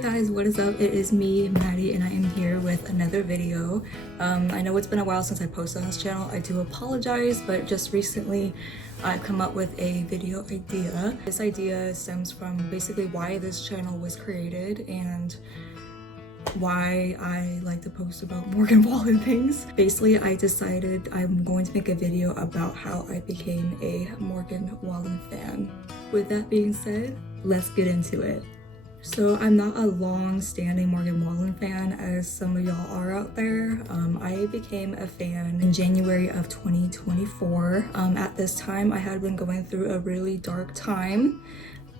Hey guys, what is up? It is me, Maddie, and I am here with another video. I know it's been a while since I posted on this channel. I do apologize, but just recently I've come up with a video idea. This idea stems from basically why this channel was created and why I like to post about Morgan Wallen things. Basically, I decided I'm going to make a video about how I became a Morgan Wallen fan. With that being said, let's get into it. So I'm not a long-standing Morgan Wallen fan as some of y'all are out there. I became a fan in January of 2024. At this time, I had been going through a really dark time.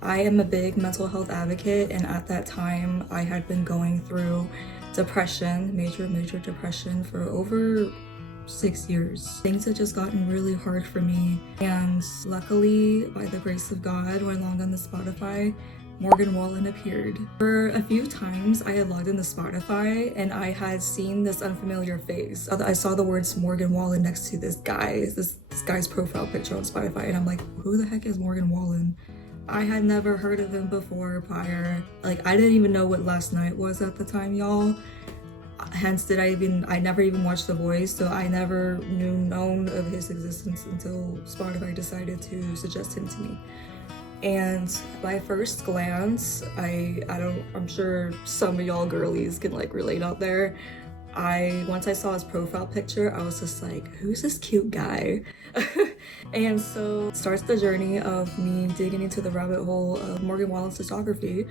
I am a big mental health advocate, and at that time, I had been going through depression, major depression for over 6 years. Things had just gotten really hard for me, and luckily, by the grace of God, when I logged on to Spotify, Morgan Wallen appeared. For a few times, I had logged into Spotify and I had seen this unfamiliar face. I saw the words Morgan Wallen next to this guy's profile picture on Spotify, and I'm like, who the heck is Morgan Wallen? I had never heard of him before prior. Like, I didn't even know what Last Night was at the time, y'all. Hence I never even watched The Voice, so I never known of his existence until Spotify decided to suggest him to me. And by first glance, I'm sure some of y'all girlies can like relate out there. Once I saw his profile picture, I was just like, who's this cute guy? And so it starts the journey of me digging into the rabbit hole of Morgan Wallen's discography.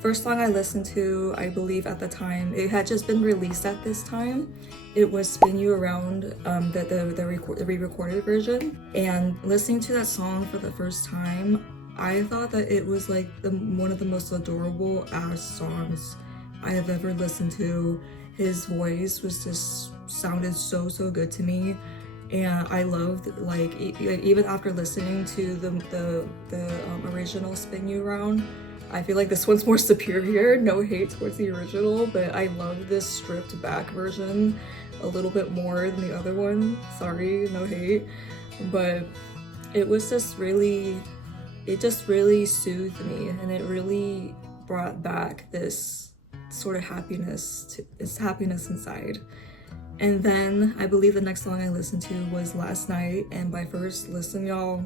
First song I listened to, I believe at the time, it had just been released at this time. It was Spin You Around, the re-recorded version. And listening to that song for the first time, I thought that it was like one of the most adorable ass songs I have ever listened to. His voice was just sounded so good to me, and I loved like even after listening to the original Spin You Around, I feel like this one's more superior. No hate towards the original, but I love this stripped back version a little bit more than the other one. Sorry, no hate, but it was just really. It just really soothed me, and it really brought back this sort of happiness inside. And then I believe the next song I listened to was Last Night, and by first listen, y'all,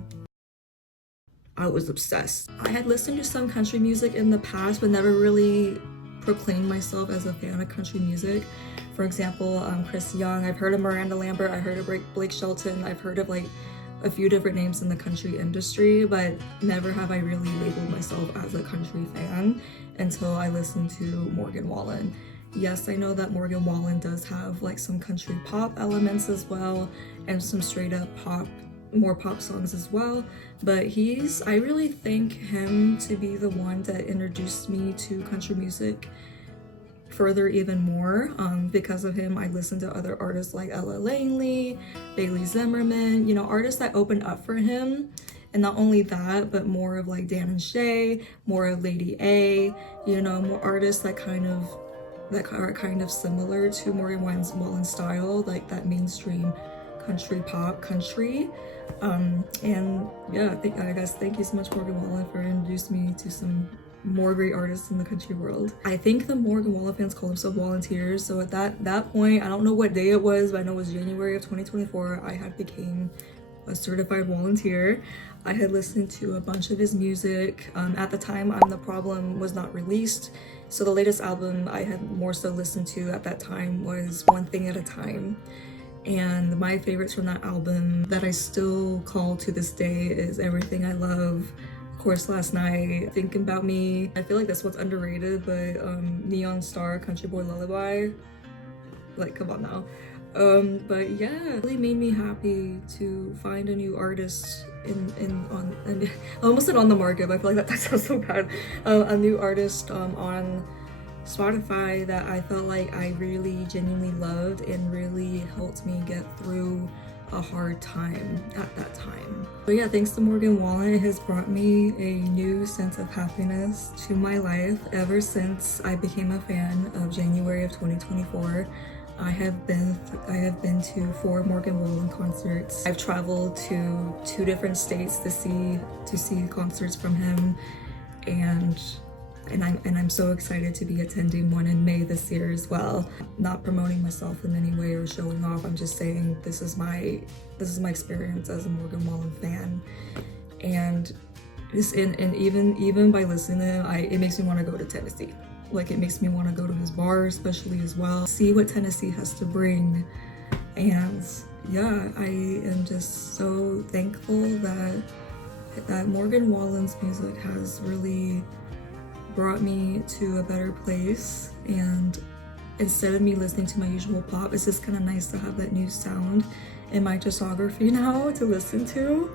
I was obsessed. I had listened to some country music in the past, but never really proclaimed myself as a fan of country music. For example, Chris Young, I've heard of Miranda Lambert, I heard of Blake Shelton, I've heard of like a few different names in the country industry, but never have I really labeled myself as a country fan until I listened to Morgan Wallen. Yes, I know that Morgan Wallen does have like some country pop elements as well, and some straight up more pop songs as well, but I really think him to be the one that introduced me to country music further even more. Because of him, I listened to other artists like Ella Langley, Bailey Zimmerman, you know, artists that opened up for him. And not only that, but more of like Dan and Shay, more of Lady A, you know, more artists that are kind of similar to Morgan Wallen's style, like that mainstream country pop country. And yeah, I guess thank you so much, Morgan Wallen, for introducing me to some more great artists in the country world. I think the Morgan Wallen fans call themselves volunteers. So at that point, I don't know what day it was, but I know it was January of 2024, I had became a certified volunteer. I had listened to a bunch of his music. At the time, I'm the Problem was not released. So the latest album I had more so listened to at that time was One Thing at a Time. And my favorites from that album that I still call to this day is Everything I Love, of course, Last Night, Thinking About Me. I feel like this one's underrated, but Neon Star, Country Boy Lullaby, like, come on now. But yeah, it really made me happy to find a new artist I almost said on the market, but I feel like that sounds so bad. A new artist on Spotify that I felt like I really genuinely loved and really helped me get through a hard time at that time. But yeah, thanks to Morgan Wallen, it has brought me a new sense of happiness to my life ever since I became a fan of January of 2024. I have been to 4 Morgan Wallen concerts. I've traveled to 2 different states to see concerts from him, and and I'm so excited to be attending one in May this year as well. Not promoting myself in any way or showing off. I'm just saying this is my experience as a Morgan Wallen fan, and even by listening to him, it makes me want to go to Tennessee. Like, it makes me want to go to his bar especially as well, see what Tennessee has to bring. And yeah, I am just so thankful that Morgan Wallen's music has really brought me to a better place, and instead of me listening to my usual pop, it's just kind of nice to have that new sound in my discography now to listen to,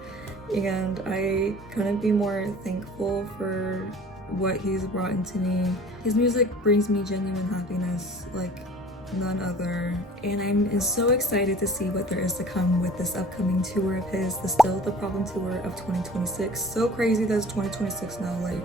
and I couldn't be more thankful for what he's brought into me. His music brings me genuine happiness like none other, and I'm so excited to see what there is to come with this upcoming tour of his, the Still the Problem tour of 2026. So crazy that it's 2026 now, like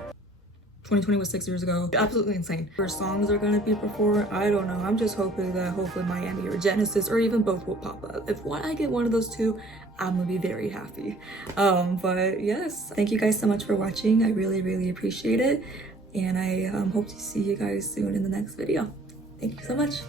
2020 was 6 years ago. Absolutely insane. Where songs are gonna be performed, I don't know. I'm just hoping that hopefully Miami or Genesis or even both will pop up. If I get one of those two, I'm gonna be very happy. But yes, thank you guys so much for watching. I really appreciate it, and I hope to see you guys soon in the next video. Thank you so much.